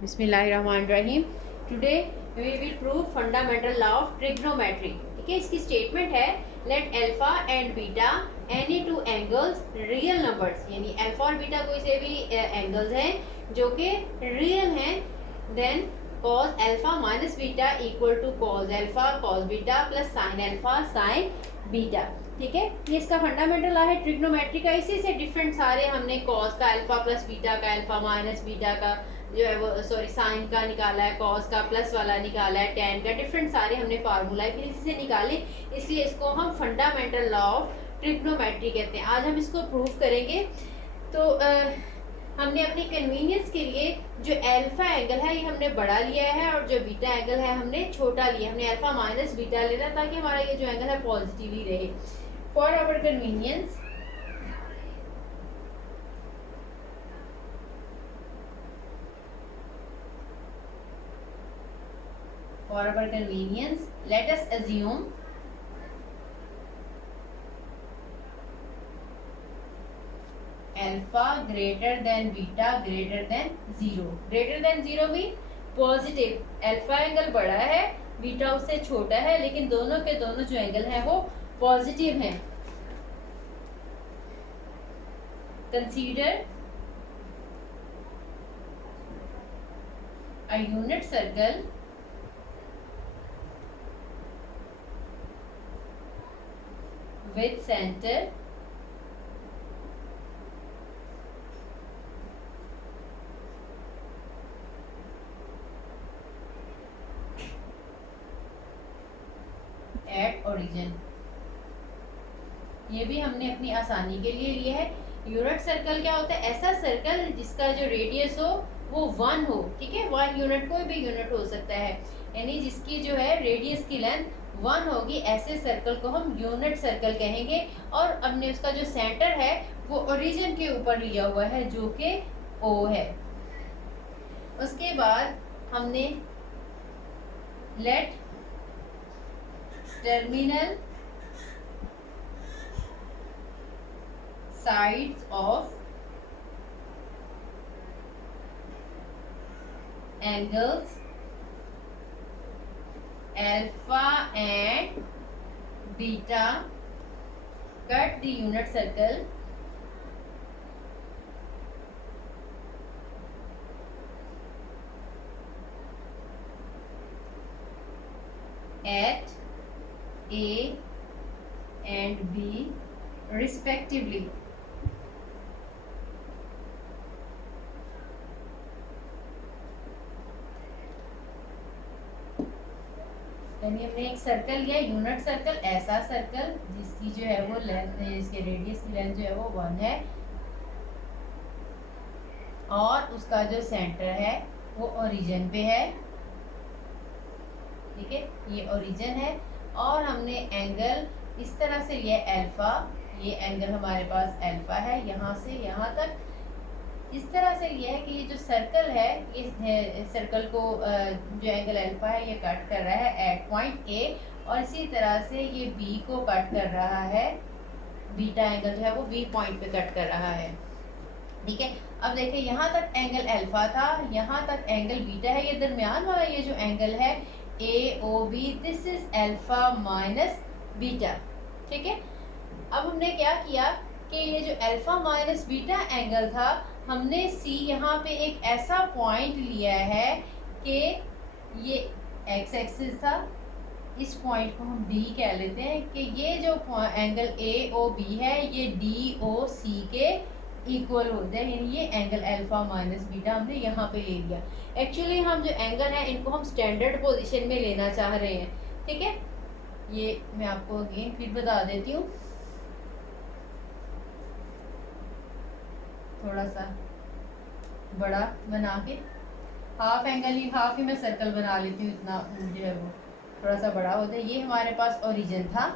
बिस्मिल्लाहिर्रहमानिर्रहीम। Today we will prove fundamental law of trigonometry. ठीक है, इसकी स्टेटमेंट है let alpha and beta any two angles real numbers, यानी अल्फा और बीटा कोई से भी एंगल्स हैं जो कि रियल हैं, then cos alpha minus beta equal to cos alpha cos beta plus sin alpha sin beta. ठीक है, ये इसका फंडामेंटल लॉ है ट्रिग्नोमेट्री का। इसी से डिफरेंट सारे हमने cos का अल्फा प्लस बीटा का अल्फा माइनस बीटा का जो है वो सॉरी साइन का निकाला है, कॉस का प्लस वाला निकाला है, टेन का, डिफरेंट सारे हमने फार्मूला फिर इसी से निकाले, इसलिए इसको हम फंडामेंटल लॉ ऑफ ट्रिग्नोमेट्री कहते हैं। आज हम इसको प्रूव करेंगे। तो हमने अपनी कन्वीनियंस के लिए जो अल्फा एंगल है ये हमने बड़ा लिया है और जो बीटा एंगल है हमने छोटा लिया। हमने अल्फा माइनस बीटा लेना ताकि हमारा ये जो एंगल है पॉजिटिव ही रहे। For our convenience let us assume alpha greater than beta greater than 0। greater than 0 भी पॉजिटिव। अल्फा एंगल बड़ा है, बीटा उससे छोटा है, लेकिन दोनों के दोनों जो एंगल है वो पॉजिटिव हैं। Consider a unit circle with center at origin। ये भी हमने अपनी आसानी के लिए लिया है। यूनिट सर्कल क्या होता है? ऐसा सर्कल जिसका जो रेडियस हो वो 1 हो। ठीक है, 1 यूनिट, कोई भी यूनिट हो सकता है, यानी जिसकी जो है रेडियस की लेंथ 1 होगी, ऐसे सर्कल को हम यूनिट सर्कल कहेंगे। और हमने उसका जो सेंटर है वो ओरिजिन के ऊपर लिया हुआ है जो कि O है। उसके बाद हमने let terminal sides of angles alpha and beta cut the unit circle at A and B respectively। यानी हमने एक सर्कल लिया, यूनिट सर्कल, ऐसा सर्कल जिसकी जो है वो लेंथ, इसके रेडियस की लेंथ जो है वो 1 है और उसका जो सेंटर है वो ओरिजिन पे है। ठीक है, ये ओरिजिन है और हमने एंगल इस तरह से लिया अल्फा। ये एंगल हमारे पास अल्फा है, यहाँ से यहाँ तक इस तरह से लिया है कि ये जो सर्कल है, ये सर्कल को जो एंगल अल्फा है ये कट कर रहा है एट पॉइंट ए, और इसी तरह से ये बी को कट कर रहा है, बीटा एंगल जो है वो बी पॉइंट पे कट कर रहा है। ठीक है, अब देखिए यहाँ तक एंगल अल्फा था, यहाँ तक एंगल बीटा है, ये दरमियान वाला ये जो एंगल है A O B, this is alpha minus beta. ठीक है, अब हमने क्या किया कि ये जो अल्फा माइनस बीटा एंगल था, हमने सी यहाँ पे एक ऐसा पॉइंट लिया है कि ये एक्स एक्सिस था, इस पॉइंट को हम डी कह लेते हैं कि ये जो एंगल ए ओ बी है ये डी ओ सी के इक्वल होते हैं, यानी ये एंगल अल्फा माइनस बीटा हमने यहाँ पे ले लिया। एक्चुअली हम जो एंगल है इनको हम स्टैंडर्ड पोजीशन में लेना चाह रहे हैं। ठीक है, ये मैं आपको अगेन फिर बता देती हूँ, थोड़ा सा बड़ा बना के हाफ एंगल ही, हाफ ही मैं सर्कल बना लेती हूँ, इतना जो है वो थोड़ा सा बड़ा होता है। ये हमारे पास ओरिजिन था।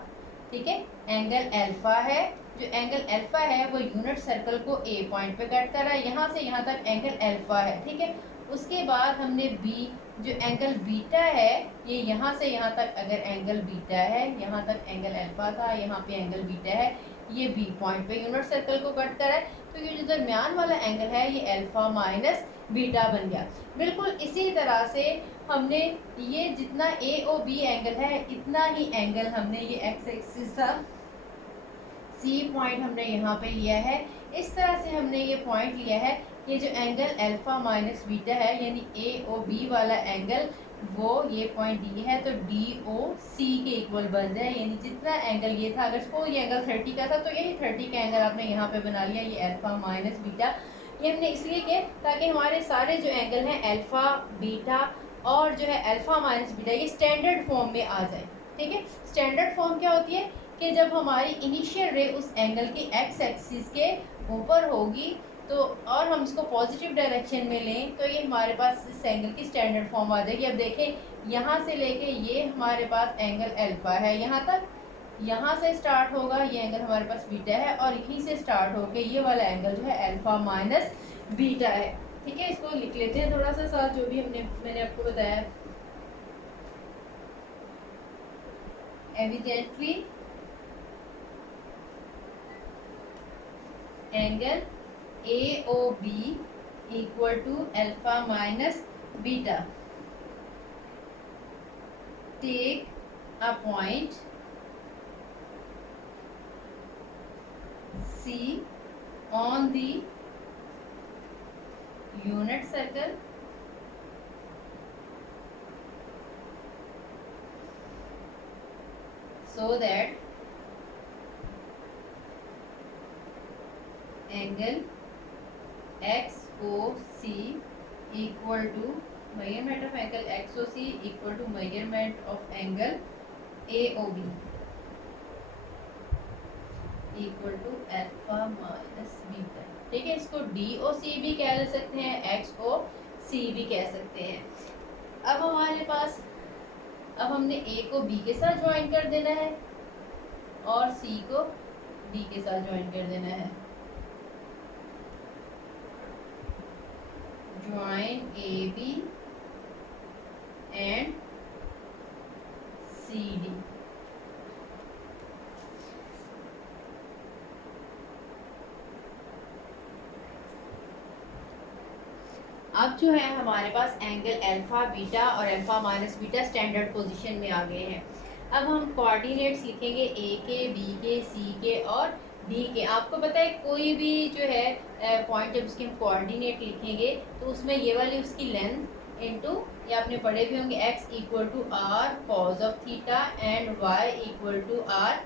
ठीक है, एंगल अल्फा है, जो एंगल अल्फा है वो यूनिट सर्कल को ए पॉइंट पे कट कर रहा है, यहाँ से यहाँ तक एंगल अल्फा है। ठीक है, उसके बाद हमने बी जो एंगल बीटा है, ये यहाँ से यहाँ तक अगर एंगल बीटा है, यहाँ तक एंगल अल्फा था, यहाँ पे एंगल बीटा है, ये बी पॉइंट पे यूनिट सर्कल को कट कर है, तो ये जो दरमियान वाला एंगल है ये अल्फा माइनस बीटा बन गया। बिल्कुल इसी तरह से हमने ये जितना ए ओ बी एंगल है इतना ही एंगल हमने ये एक्स एक्सिस का सी पॉइंट हमने यहाँ पे लिया है। इस तरह से हमने ये पॉइंट लिया है, ये जो एंगल अल्फा माइनस बीटा है यानी ए ओ बी वाला एंगल वो ये पॉइंट डी है, तो डी ओ सी के इक्वल बन जाए। यानी जितना एंगल ये था, अगर सपोज ये एंगल 30 का था तो यही 30 का एंगल आपने यहाँ पे बना लिया, ये अल्फा माइनस बीटा। ये हमने इसलिए किया ताकि हमारे सारे जो एंगल हैं अल्फा बीटा और जो है अल्फा माइनस बीटा ये स्टैंडर्ड फॉर्म में आ जाए। ठीक है, स्टैंडर्ड फॉर्म क्या होती है कि जब हमारी इनिशियल रे उस एंगल की एक्स एक्सिस के ऊपर होगी तो और हम इसको पॉजिटिव डायरेक्शन में लें तो ये हमारे पास इस एंगल की स्टैंडर्ड फॉर्म आ जाएगी। अब देखें यहाँ से लेके ये हमारे पास एंगल अल्फा है, यहाँ तक यहाँ से स्टार्ट होगा ये एंगल हमारे पास बीटा है और यहीं से स्टार्ट होके ये वाला एंगल जो है अल्फा माइनस बीटा है। ठीक है, इसको लिख लेते हैं थोड़ा सा साथ जो भी मैंने आपको बताया। Evidently angle AOB equal to alpha minus beta. Take a point C on the unit circle so that angle XOC equal to measurement of angle XOC equal to measurement of angle AOB equal to alpha minus beta। ठीक है, इसको DOC भी कह सकते हैं, XOC भी कह सकते हैं। अब हमारे पास अब हमने A को B के साथ ज्वाइन कर देना है और C को D के साथ ज्वाइन कर देना है। Join AB and CD। अब जो है हमारे पास एंगल अल्फा बीटा और alpha minus beta standard position में आ गए हैं। अब हम कोऑर्डिनेट्स लिखेंगे ए के, बी के, सी के और डी के। आपको पता है कोई भी जो है पॉइंट जब उसके हम कोऑर्डिनेट लिखेंगे तो उसमें ये वाली उसकी लेंथ इनटू, ये आपने पढ़े भी होंगे, x equal to r cos of theta and y equal to r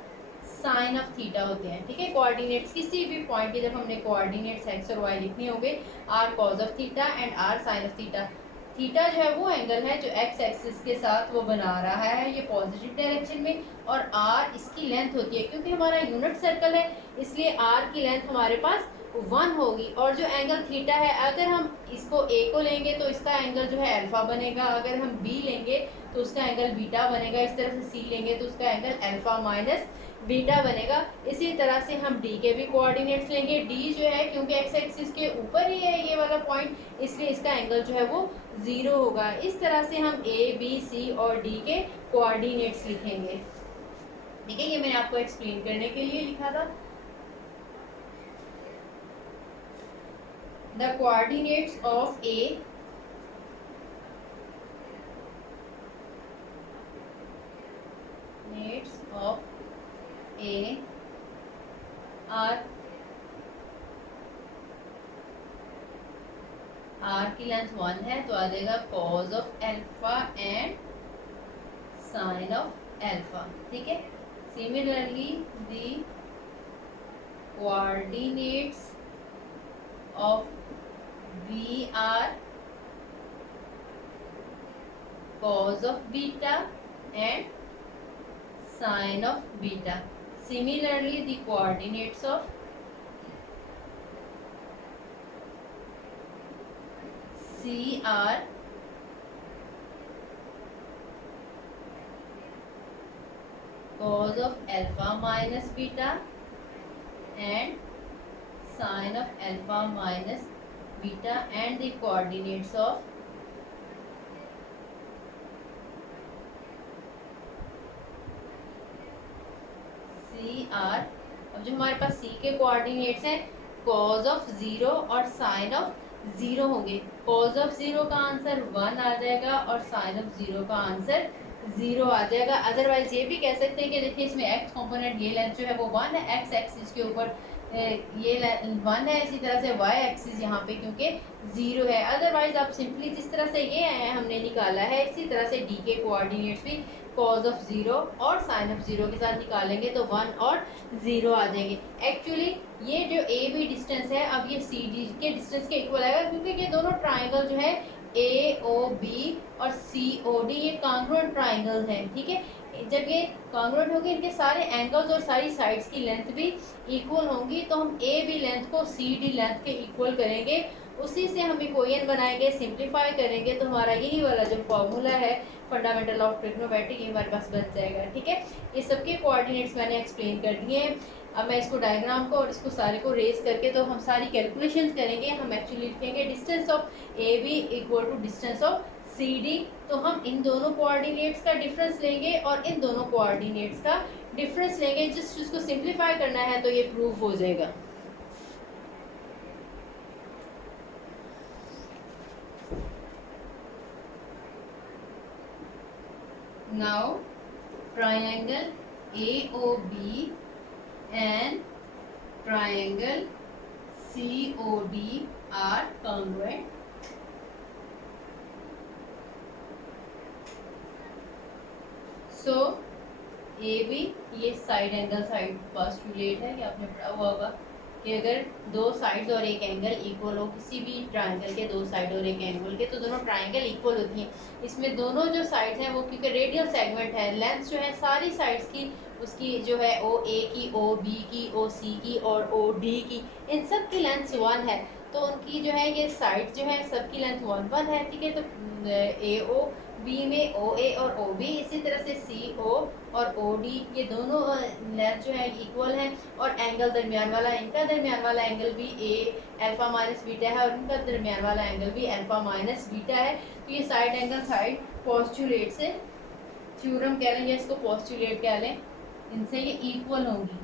sine of theta होते हैं। ठीक है, कोऑर्डिनेट्स किसी भी पॉइंट के जब हमने कोऑर्डिनेट्स x और y लिखने होंगे, r cos of theta and r sine of theta. Theta जो है वो एंगल है जो एक्स एक्सिस के साथ वो बना रहा है ये पॉजिटिव डायरेक्शन में, और आर इसकी लेंथ होती है। क्योंकि हमारा यूनिट सर्कल है इसलिए आर की लेंथ हमारे पास 1 होगी। और जो एंगल थीटा है, अगर हम इसको ए को लेंगे तो इसका एंगल जो है अल्फा बनेगा, अगर हम बी लेंगे तो उसका एंगल बीटा बनेगा, इस तरह से सी लेंगे तो उसका एंगल अल्फा माइनस बीटा बनेगा। इसी तरह से हम डी के भी कोऑर्डिनेट्स लेंगे। डी जो है क्योंकि एक्स एक्सिस के ऊपर ही है ये वाला पॉइंट, इसलिए इसका एंगल जो है वो 0 होगा। इस तरह से हम ए बी सी और डी के कोऑर्डिनेट्स लिखेंगे। ठीक है, ये मैंने आपको एक्सप्लेन करने के लिए लिखा था। The coordinates of A r की लेंथ 1 है तो आ जाएगा cos of alpha and sine of alpha. ठीक है, similarly the coordinates of B are cos of beta and sin of beta. Similarly, the coordinates of C are cos of alpha minus beta and sin of alpha minus beta, and the coordinates of C are अब जो हमारे पास सी के coordinates हैं cause of 0 और sine of 0 होंगे। Cause of 0 का answer 1 आ जाएगा और साइन ऑफ 0 का आंसर 0 आ जाएगा। अदरवाइज ये भी कह सकते हैं कि देखिए इसमें एक्स कंपोनेंट ये लेंथ जो है वो 1 है, एक्स एक्सिस के ऊपर ये 1 है, इसी तरह से वाई एक्सिस यहाँ पे क्योंकि 0 है। अदरवाइज आप सिंपली जिस तरह से ये हमने निकाला है इसी तरह से डी के कोऑर्डिनेट्स भी कॉज ऑफ 0 और साइन ऑफ 0 के साथ निकालेंगे तो 1 और 0 आ जाएंगे। एक्चुअली ये जो ए बी डिस्टेंस है अब ये सी डी के डिस्टेंस के इक्वल आएगा क्योंकि ये दोनों ट्राइंगल जो है ए ओ बी और सी ओ डी ये कॉन्ग्रुएंट ट्राइंगल हैं। ठीक है, जब ये कॉन्ग्रुएंट होंगे इनके सारे एंगल्स और सारी साइड्स की लेंथ भी इक्वल होंगी तो हम ए बी लेंथ को सी डी लेंथ के इक्वल करेंगे, उसी से हम इक्वेशन बनाएंगे, सिंप्लीफाई करेंगे तो हमारा यही वाला जो फॉर्मूला है फंडामेंटल ऑफ ट्रिग्नोमेट्री ये हमारे पास बन जाएगा। ठीक है, ये सबके कोऑर्डिनेट्स मैंने एक्सप्लेन कर दिए हैं। अब मैं इसको डायग्राम को और इसको सारे को रेस करके तो हम सारी कैलकुलेशंस करेंगे। हम एक्चुअली लिखेंगे distance of A B equal to distance of C D, तो हम इन दोनों कोऑर्डिनेट्स का डिफरेंस लेंगे और इन दोनों कोऑर्डिनेट्स का डिफरेंस लेंगे। जिस चीज़ को सिंप्लीफाई करना है तो ये प्रूफ हो जाएगा। Now triangle AOB and triangle COD are congruent. So AB ये साइड एंगल साइड पोस्टुलेट है, ये आपने पढ़ा हुआ होगा कि अगर दो साइड्स और एक एंगल इक्वल हो किसी भी ट्राइंगल के, दो साइड और एक एंगल के, तो दोनों ट्राइंगल इक्वल होती हैं। इसमें दोनों जो साइड्स हैं वो क्योंकि रेडियल सेगमेंट है, लेंथ जो है सारी साइड्स की उसकी जो है ओ ए की, ओ बी की, ओ सी की और ओ डी की, इन सब की लेंथ 1 है तो उनकी जो है ये साइड जो है सबकी लेंथ 1 है। ठीक है, तो ए ओ बी में ओ ए और ओ बी, इसी तरह से सी ओ और ओ डी ये दोनों लेंथ जो है इक्वल है और एंगल दरमियान वाला, इनका दरमियान वाला एंगल भी ए अल्फा माइनस बीटा है और इनका दरमियान वाला एंगल भी अल्फा माइनस बीटा है। तो ये साइड एंगल साइड पोस्टुलेट से थ्योरम कह लें या इसको पोस्टुलेट कह लें, इनसे ये इक्वल होंगी।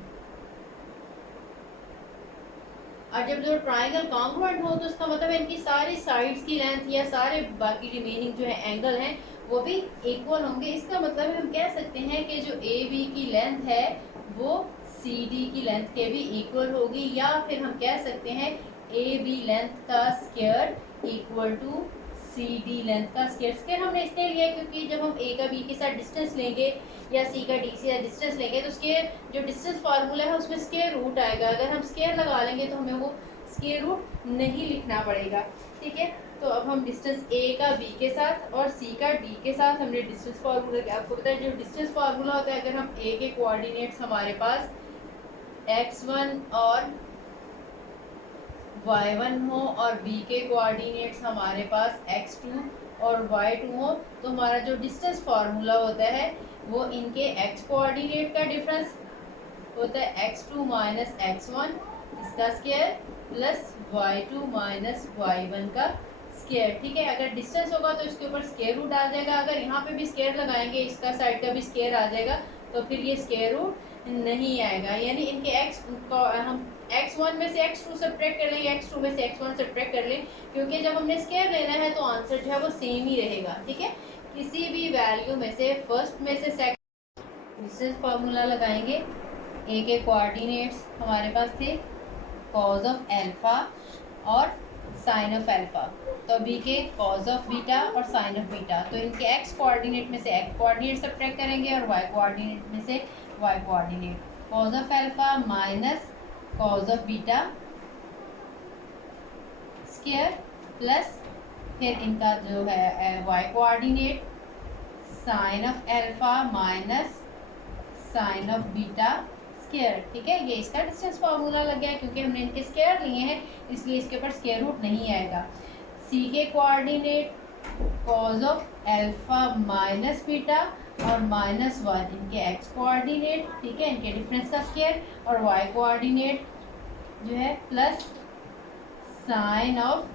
और जब जो ट्राइंगल कॉन्ग्रुएंट हो तो उसका मतलब है इनकी सारी साइड्स की लेंथ या सारे बाकी रिमेनिंग जो है एंगल हैं वो भी इक्वल होंगे। इसका मतलब है हम कह सकते हैं कि जो ए बी की लेंथ है वो सी डी की लेंथ के भी इक्वल होगी, या फिर हम कह सकते हैं ए बी लेंथ का square equal to C D length का स्क्वायर। स्क्वायर हमने इसलिए लिया क्योंकि जब हम ए का बी के साथ डिस्टेंस लेंगे या सी का डी से डिस्टेंस लेंगे तो स्क्वायर जो डिस्टेंस फार्मूला है उसमें स्क्वायर रूट आएगा। अगर हम स्क्वायर लगा लेंगे तो हमें वो स्क्वायर रूट नहीं लिखना पड़ेगा। ठीक है, तो अब हम डिस्टेंस ए का बी के साथ और सी का डी के साथ हमने डिस्टेंस फार्मूला क्या आपको पता है, जो डिस्टेंस फार्मूला होता है अगर हम ए के कोऑर्डिनेट्स हमारे पास x1 और y1 हो और b के कोऑर्डिनेट्स हमारे पास x2 और y2 हो तो हमारा जो डिस्टेंस फार्मूला होता है वो इनके x कोऑर्डिनेट का डिफरेंस होता है x2 माइनस x1 इसका square plus y2 minus y1 का स्क्वायर। ठीक है, अगर डिस्टेंस होगा तो इसके ऊपर स्क्वायर रूट आ जाएगा, अगर यहाँ पे भी स्क्वायर लगाएंगे इसका साइड का भी स्क्वायर आ जाएगा तो फिर ये स्क्वायर रूट नहीं आएगा। यानी इनके x को हम x1 में से x2 सब्ट्रैक्ट कर लें या x2 में से x1 सब्ट्रैक्ट कर लें, क्योंकि जब हमने स्क्वायर लेना है तो आंसर जो है वो सेम ही रहेगा। ठीक है, किसी भी वैल्यू में से फर्स्ट में से सेकंड डिस्टेंस फार्मूला लगाएंगे। ए के कोऑर्डिनेट्स हमारे पास थे कॉज ऑफ अल्फा और साइन ऑफ अल्फा, तो बी के कॉज ऑफ बीटा और साइन ऑफ बीटा, तो इनके एक्स कोऑर्डिनेट में से एक्स कोऑर्डिनेट सब्ट्रैक्ट करेंगे और वाई कोऑर्डिनेट में से y coordinate. Cos of alpha minus cos of beta square plus फिर इनका जो है y coordinate sine of alpha minus sine of beta square. ठीक है, ये इसका डिस्टेंस फार्मूला लग गया क्योंकि हमने इनके स्क्वायर लिए हैं इसलिए इसके ऊपर स्क्वायर रूट नहीं आएगा। सी के coordinate cos of alpha minus beta और -1 इनके एक्स कोऑर्डिनेट। ठीक है, इनके डिफरेंस का स्क्वायर और वाई कोऑर्डिनेट जो है plus sine of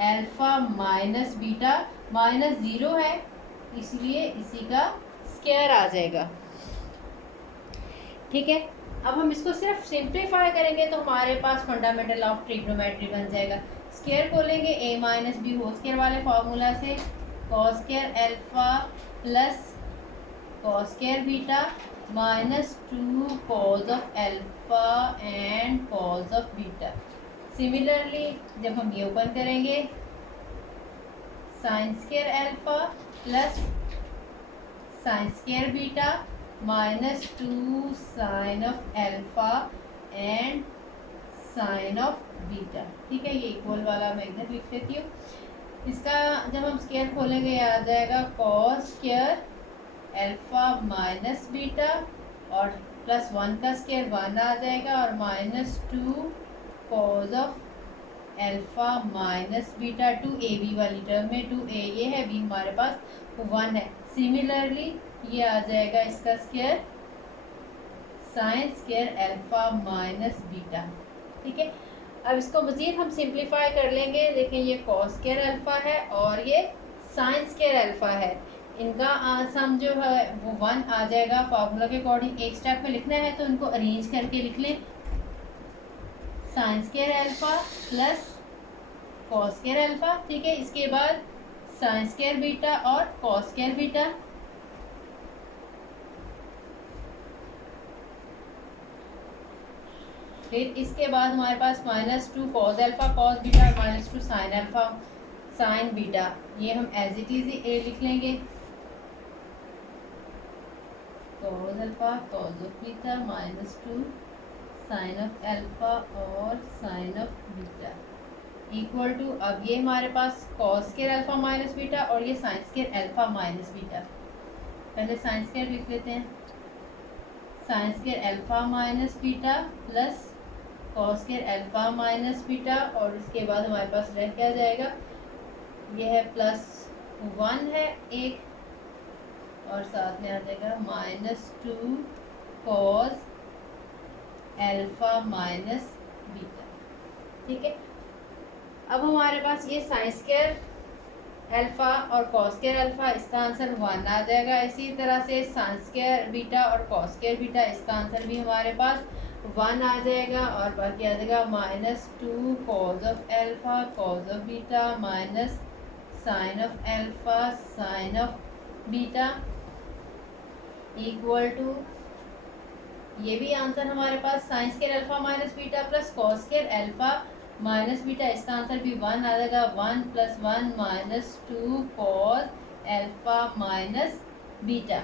alpha minus beta, -0 है इसलिए इसी का स्क्वायर आ जाएगा। ठीक है, अब हम इसको सिर्फ सिंप्लीफाई करेंगे तो हमारे पास फंडामेंटल ऑफ ट्रिग्नोमेट्री बन जाएगा। स्क्वायर खोलेंगे a minus b whole square वाले फार्मूला से, cos square alpha plus cos square beta minus 2 cos of alpha and cos of beta. Similarly जब हम ये ओपन करेंगे, sine square alpha plus sine square beta minus 2 sine of alpha and sine of beta. ठीक है, ये equal वाला मैं इधर लिख देती हूँ। इसका जब हम स्क्वायर खोलेंगे ये आ जाएगा cos square alpha minus beta और प्लस 1 का स्क्वायर 1 आ जाएगा और minus 2 cos of alpha minus beta 2ab वाली टर्म में 2a ये है, b हमारे पास 1 है। सिमिलरली ये आ जाएगा इसका square sine square alpha minus beta. ठीक है, अब इसको मज़ीद हम सिंप्लीफाई कर लेंगे। देखें ये कॉस स्क्वायर अल्फा है और ये साइन स्क्वायर अल्फा है। इनका सम जो है वो 1 आ जाएगा फार्मूला के अकॉर्डिंग। एक स्टेप में लिखना है तो इनको अरेंज करके लिख लें, sine square alpha plus cos square alpha. ठीक है, इसके बाद साइन स्क्वायर बीटा और कॉस स्क्वायर बीटा। फिर इसके बाद हमारे पास minus 2 cos alpha cos beta minus 2 sine alpha sine beta. ये हम एज इट इज ए लिख लेंगे, cos alpha cos of beta minus 2 sine of alpha और sine of beta equal to, अब ये हमारे पास cos square alpha minus beta और ये sign square alpha minus beta. पहले साइन स्क्वायर लिख लेते हैं, sign square alpha minus beta plus cos square alpha minus beta और इसके बाद हमारे पास रह क्या जाएगा, ये है प्लस 1 है एक और साथ में आ जाएगा minus 2 cos alpha minus beta. ठीक है, अब हमारे पास ये साइन स्क्वायर अल्फा और कॉस स्क्वायर अल्फा, इसका आंसर 1 आ जाएगा। इसी तरह से साइन स्क्वायर बीटा और कॉस स्क्वायर बीटा, इसका आंसर भी हमारे पास 1 आ जाएगा और बाकी आ जाएगा minus 2 cos of alpha cos of beta minus sine of alpha sine of beta equal to, ये भी आंसर हमारे पास sine square alpha minus beta plus cos square alpha minus beta, इसका आंसर भी 1 आ जाएगा। 1 plus 1 minus 2 cos alpha minus beta.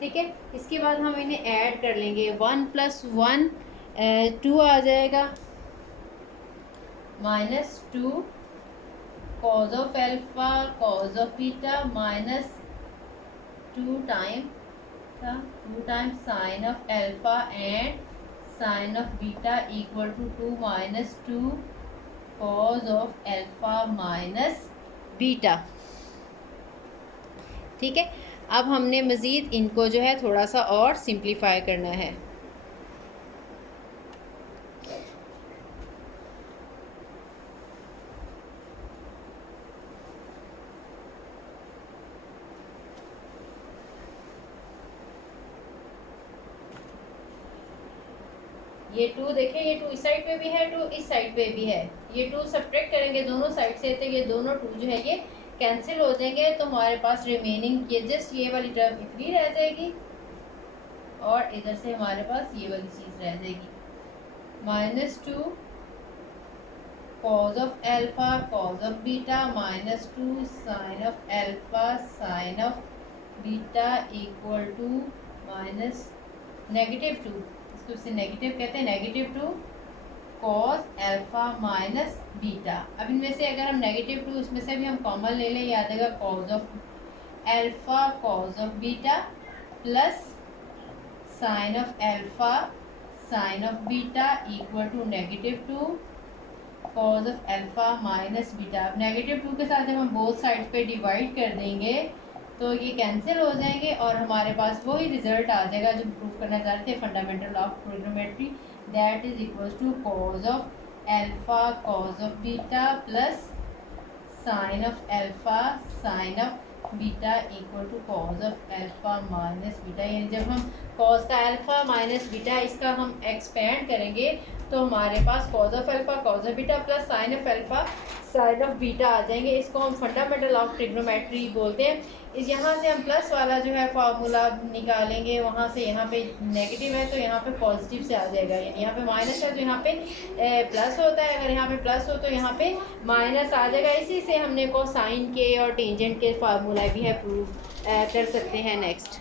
ठीक है, इसके बाद हम इन्हें ऐड कर लेंगे, 1 प्लस 1 2 आ जाएगा minus 2 cos of alpha cos of beta minus 2 time sine of alpha and sine of beta equal to 2 minus 2 cos of alpha minus beta. ठीक है, अब हमने मज़ीद इनको जो है थोड़ा सा और सिंप्लीफाई करना है। ये 2 देखें, ये 2 इस साइड पे भी है 2 इस साइड पे भी है। ये 2 सब्ट्रैक्ट करेंगे दोनों साइड से तो ये दोनों 2 जो है ये कैंसिल हो जाएंगे, तो हमारे पास रिमेनिंग ये जस्ट ये वाली टर्म इतनी रह जाएगी और इधर से हमारे पास ये वाली चीज़ रह जाएगी, minus 2 cos of alpha cos of beta minus 2 sine of alpha sine of beta equal to minus negative 2, इसको इससे नेगेटिव कहते हैं, negative 2 cos alpha minus beta. अब इनमें से अगर हम नेगेटिव 2 इसमें से भी हम कॉमन ले लें, याद आएगा cos of alpha cos of beta plus sine of alpha sine of beta equal to negative 2 cos of alpha minus beta. अब नेगेटिव 2 के साथ जब हम बोथ साइड पे डिवाइड कर देंगे तो ये कैंसिल हो जाएंगे और हमारे पास वही रिजल्ट आ जाएगा जो प्रूव करना चाहते थे, fundamental of trigonometry, that is equal to cos of alpha cos of beta plus sine of alpha sine of beta equal to cos of alpha minus beta, यानी जब हम कॉज का अल्फा माइनस बीटा इसका हम expand करेंगे तो हमारे पास cos of alpha cos of beta plus sine of alpha sine of beta आ जाएंगे। इसको हम फंडामेंटल ऑफ ट्रिग्नोमेट्री बोलते हैं। इस यहाँ से हम प्लस वाला जो है फार्मूला निकालेंगे, वहाँ से यहाँ पे नेगेटिव है तो यहाँ पे पॉजिटिव से आ जाएगा, यानी यहाँ पे माइनस है तो यहाँ पे प्लस होता है, अगर यहाँ पे प्लस हो तो यहाँ पे माइनस आ जाएगा। इसी से हमने कोसाइन के और टेंजेंट के फार्मूला भी है प्रूव कर सकते हैं। नेक्स्ट